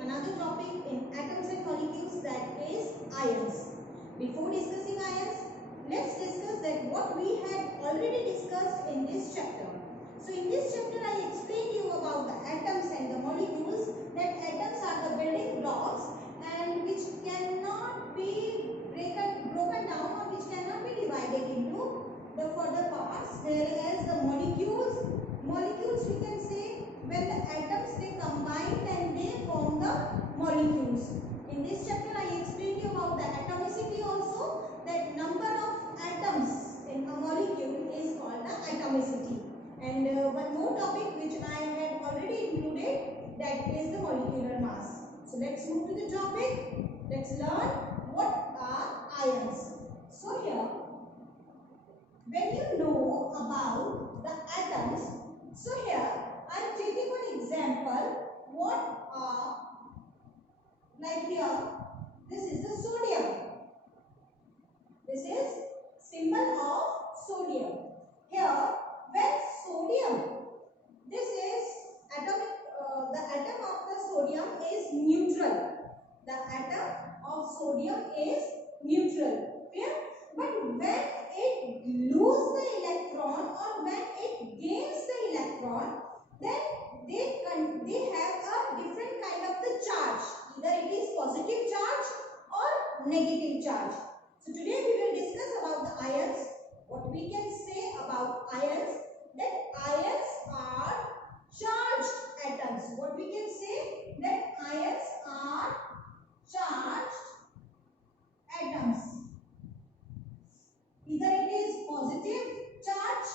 another topic in atoms and molecules, that is ions. Before discussing ions, let's discuss that what we had already discussed in this chapter. So in this chapter I explained you about the atoms and the molecules, that atoms are the building blocks and which cannot be broken down or which cannot be divided into the further parts, whereas the molecules we can say when the atoms they combine and they form the molecules. In this chapter I explained you about the atomicity also, that number of atoms in a molecule is called the atomicity. And one more topic which I had already included, that is the molecular mass. So let's move to the topic. Let's learn what are ions. So here, when you know about the atoms, so here I am taking one example. What are, like here, this is the sodium. This is symbol of sodium. Here, when sodium, this is atomic, the atom of the sodium is neutral. The atom of sodium is neutral. Clear? But when it loses the electron or when it gains the electron, then they have a different kind of the charge. Either it is positive charge or negative charge. So today we will discuss about the ions. What we can say about ions, that ions are charged atoms. What we can say, that ions are charged atoms. Either it is positive charge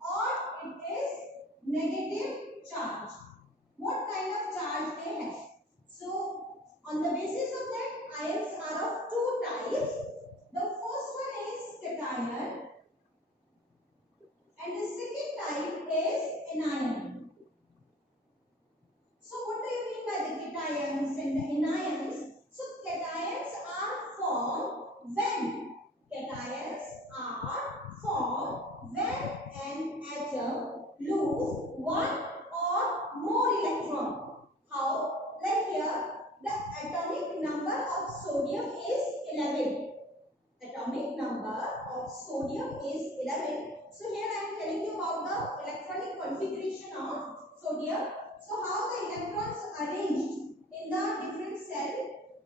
or it is negative charge. What kind of charge they have? So on the basis of that, ions are of two types. The first one is cation and the second type is anion. So what do you mean by the cations and the anions? So cations are formed when an atom lose one or more electron. How? Like here, the atomic number of sodium is 11. Atomic number of sodium is 11. So here I am telling you about the electronic configuration of sodium. So how the electrons arranged in the different cell.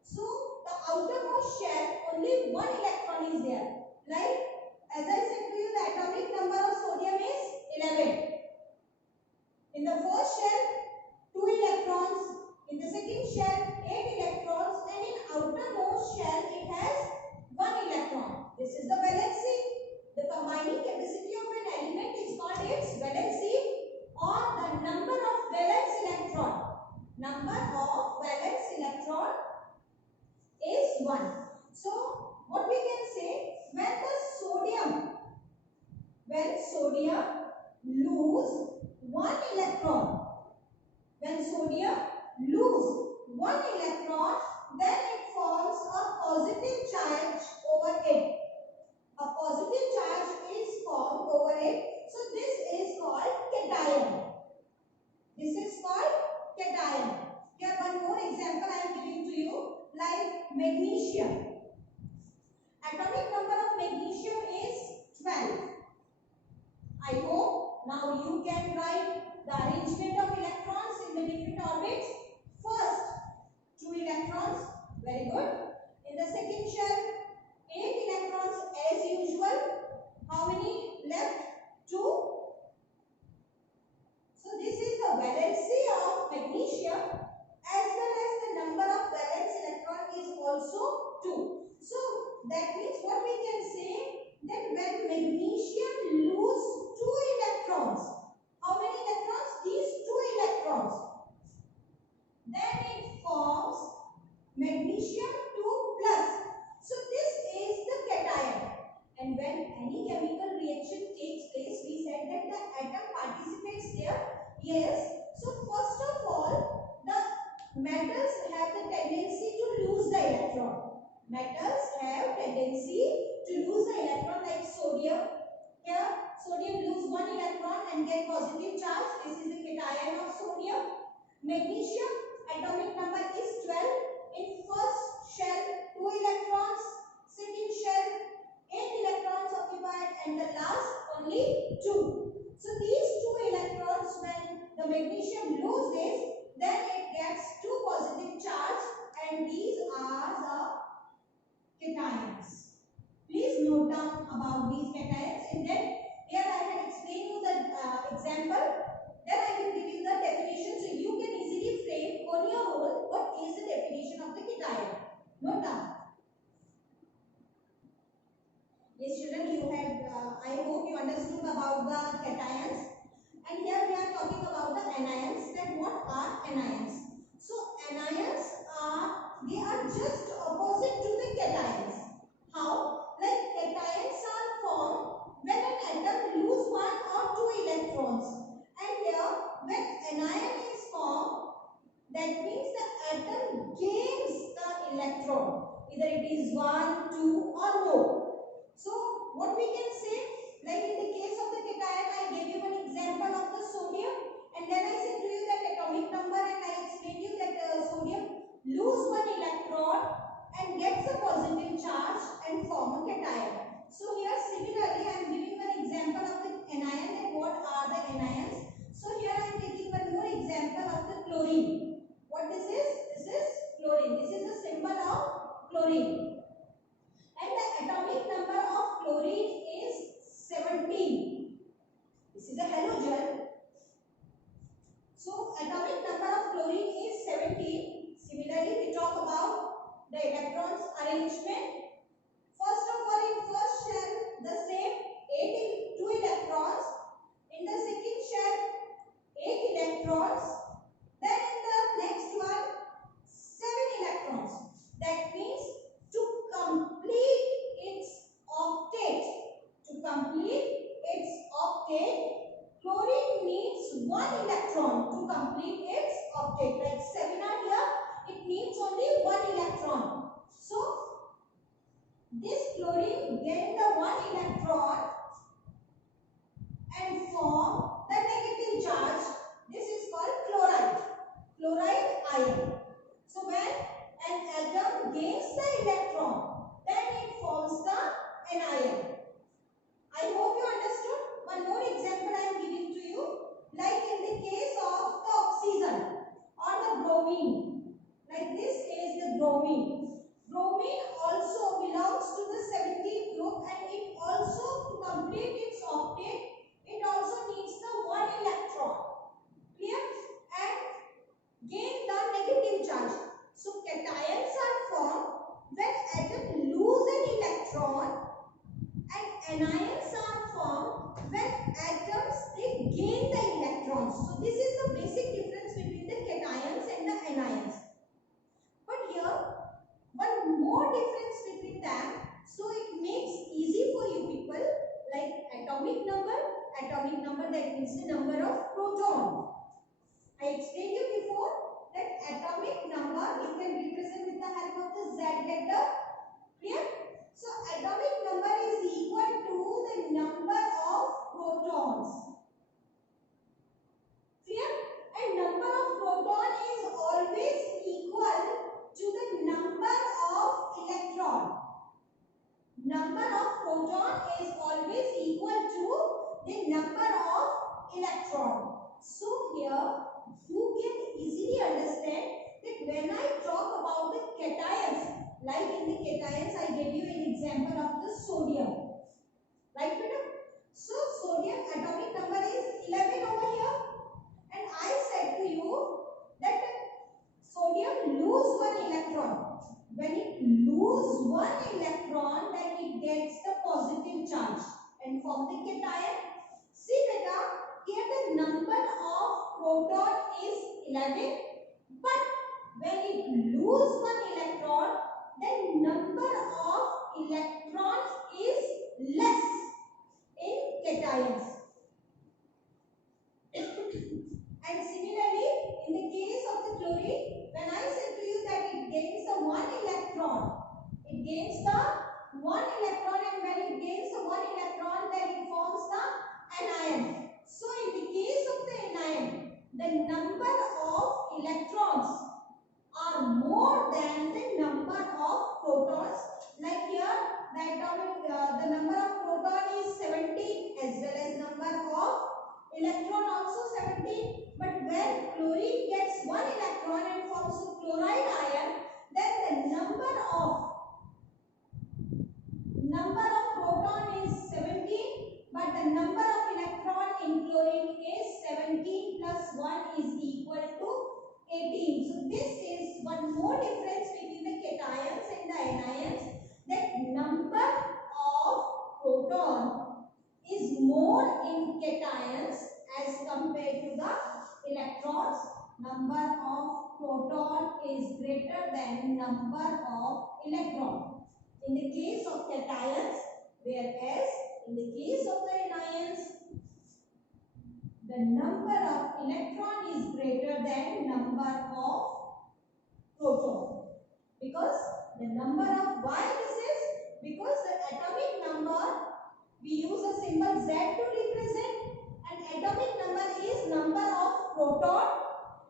So the outermost shell, only one electron is there. Like as I said to you, the atomic number of sodium is 11. In the first shell, 2 electrons. In the second shell, 8 electrons. And in outermost shell, it has 1 electron. This is the valency. The combining capacity of an element is called its valency, or the number of valence electron. Number of valence electron is 1. So what we can say, when sodium lose 1 electron, then it forms a positive charge over it. A positive charge is formed over it. So this is called cation. This is called cation. Here one more example I am giving to you, like magnesium. Atomic number of magnesium is 12. I hope now you can write the arrangement of electrons in the different orbits. First, 2 electrons. Very good. In the second shell, 8 electrons as usual. How many left? 2. So this is the valency of magnesium, as well as the number of valence electron is also 2. So that means what we can say, that when magnesium lose 2 electrons, how many electrons? These 2 electrons. Then it forms magnesium 2 plus. So this is the cation. And when any chemical reaction takes place, we said that the atom participates there. Yes. So first of all, the metals have the tendency to lose the electron. Metals have tendency to lose the electron, like sodium. Here, sodium lose 1 electron and get positive charge. This is the cation of sodium. Magnesium, atomic number is 12. In first shell 2 electrons, second shell 8 electrons occupied, and the last only 2. So these 2 electrons, when the magnesium loses, then it gets 2 positive charge, and these are the cations. Please note down about these cations, and then here I have explained you the example. Then I will give you the definition, so you can easily frame on your own what is the definition of the cation. Note down. Yes, children, you have, I hope you understood about the cations. And here we are talking about the anions. That what are anions? So anions they are just opposite to the cations. How? Like cations are formed when an atom lose 1 or 2 electrons. And here when anion is formed, that means the atom gains the electron. Either it is 1, 2 or more. So what we can say, like in the case of the cation, I gave you an example of the sodium, and then I said to you that atomic number, and I explained you that sodium lose 1 electron and gets a positive charge and form a cation. So here similarly I am giving an example of the anion, that what are the anions. So here I am taking one more example of the chlorine. What this is? This is chlorine. This is the symbol of chlorine. And the atomic number of chlorine is 17. This is a halogen. So atomic number of chlorine is 17. Similarly, we talk about the electrons arrangement. First of all, in first shell, the same 2 electrons. In the second shell, 8 electrons. Then in the next one, 7 electrons. That means to complete its octet, chlorine needs 1 electron to complete its octet. Like 7 are here, it needs only 1 electron. So this chlorine gain the 1 electron and form the negative charge. This is called chloride ion. So when an atom gains the electron, then it forms the anion. I hope you understood. One more example I am giving to you. Like in the case of the oxygen or the bromine. Like this is the bromine. Bromine also belongs to the 17th group, and it also, to complete its octet, it also needs the 1 electron. Clear? And gain the negative charge. So cations are formed when atom lose an electron, and anions are formed when atoms they gain the electrons. So this is the basic difference between the cations and the anions. But here one more difference between them, so it makes easy for you people, like atomic number that means the number of proton. I explained you before that atomic number you can represent with the help of the Z letter. Clear? So atomic number is equal to the number of protons. Clear? And number of proton is always equal to the number of electron. Number of proton is always equal to the number of electron. So here you can easily understand that when I talk about the cations, like in the cations I gave you an example of the sodium. Right, madam? So sodium atomic number is 11 over here, and I said to you that sodium lose 1 electron. When it lose 1 electron, then it gets the positive charge and form the cation. See beta, here the number of proton is 11, but when it lose 1 electron, then number of electrons is less in cations. And similarly, in the case of the chlorine, when I said to you that it gains the 1 electron, it gains the 1 electron, and when it gains the 1 electron, then it forms the anion. So in the case of the anion, the number of electrons of electron also 17. But when chlorine gets one electron and forms a chloride ion, then the number of proton is 17, but the number of electron in chlorine is 17 plus 1 is equal to 18. So this is one more difference between the cations and the anions, that number of proton is more in cations as compared to the electrons. Number of proton is greater than number of electron in the case of cations, whereas in the case of the anions, the number of electron is greater than number of proton. Because the number of, why this is? Because the atomic number, we use a symbol Z to represent, and atomic number is number of proton,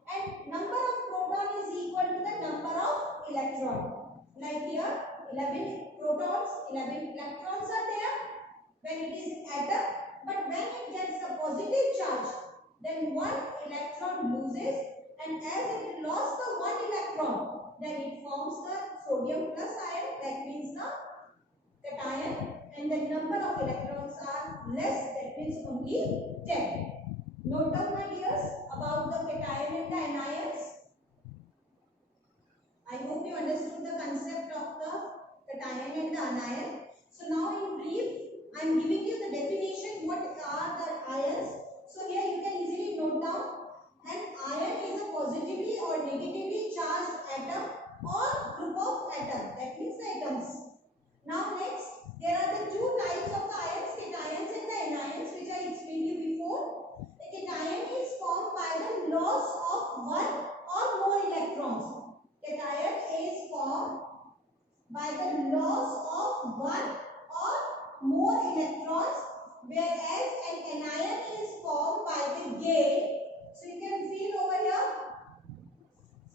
and number of proton is equal to the number of electron. Like here 11 protons, 11 electrons are there when it is atom, but when it gets a positive charge, then one electron loses, and as it lost the one electron, then it forms the sodium plus ion, that means the cation, and the number of electrons are less, that means only 10. Note down, my dears, about the cation and the anions. I hope you understood the concept of the cation and the anion. So now in brief, I am giving you the definition what are the ions. So here you can easily note down, an ion is a positively or negatively charged atom or group of atoms, that means the atoms. Now next, there are the two types of the ions, cations and the anions, which I explained you before. The cation is formed by the loss of one or more electrons. Cation is formed by the loss of one or more electrons, whereas an anion is formed by the gain. So you can feel over here,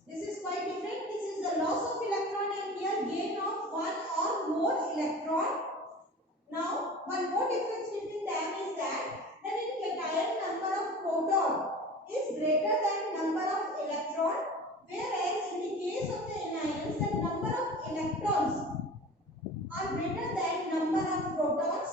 this is quite different. This is the loss of electron, and here gain of one or more electron. Now one more difference between them is that in cation, number of proton is greater than number of electron, whereas in the case of the anions, the number of electrons are greater than number of protons,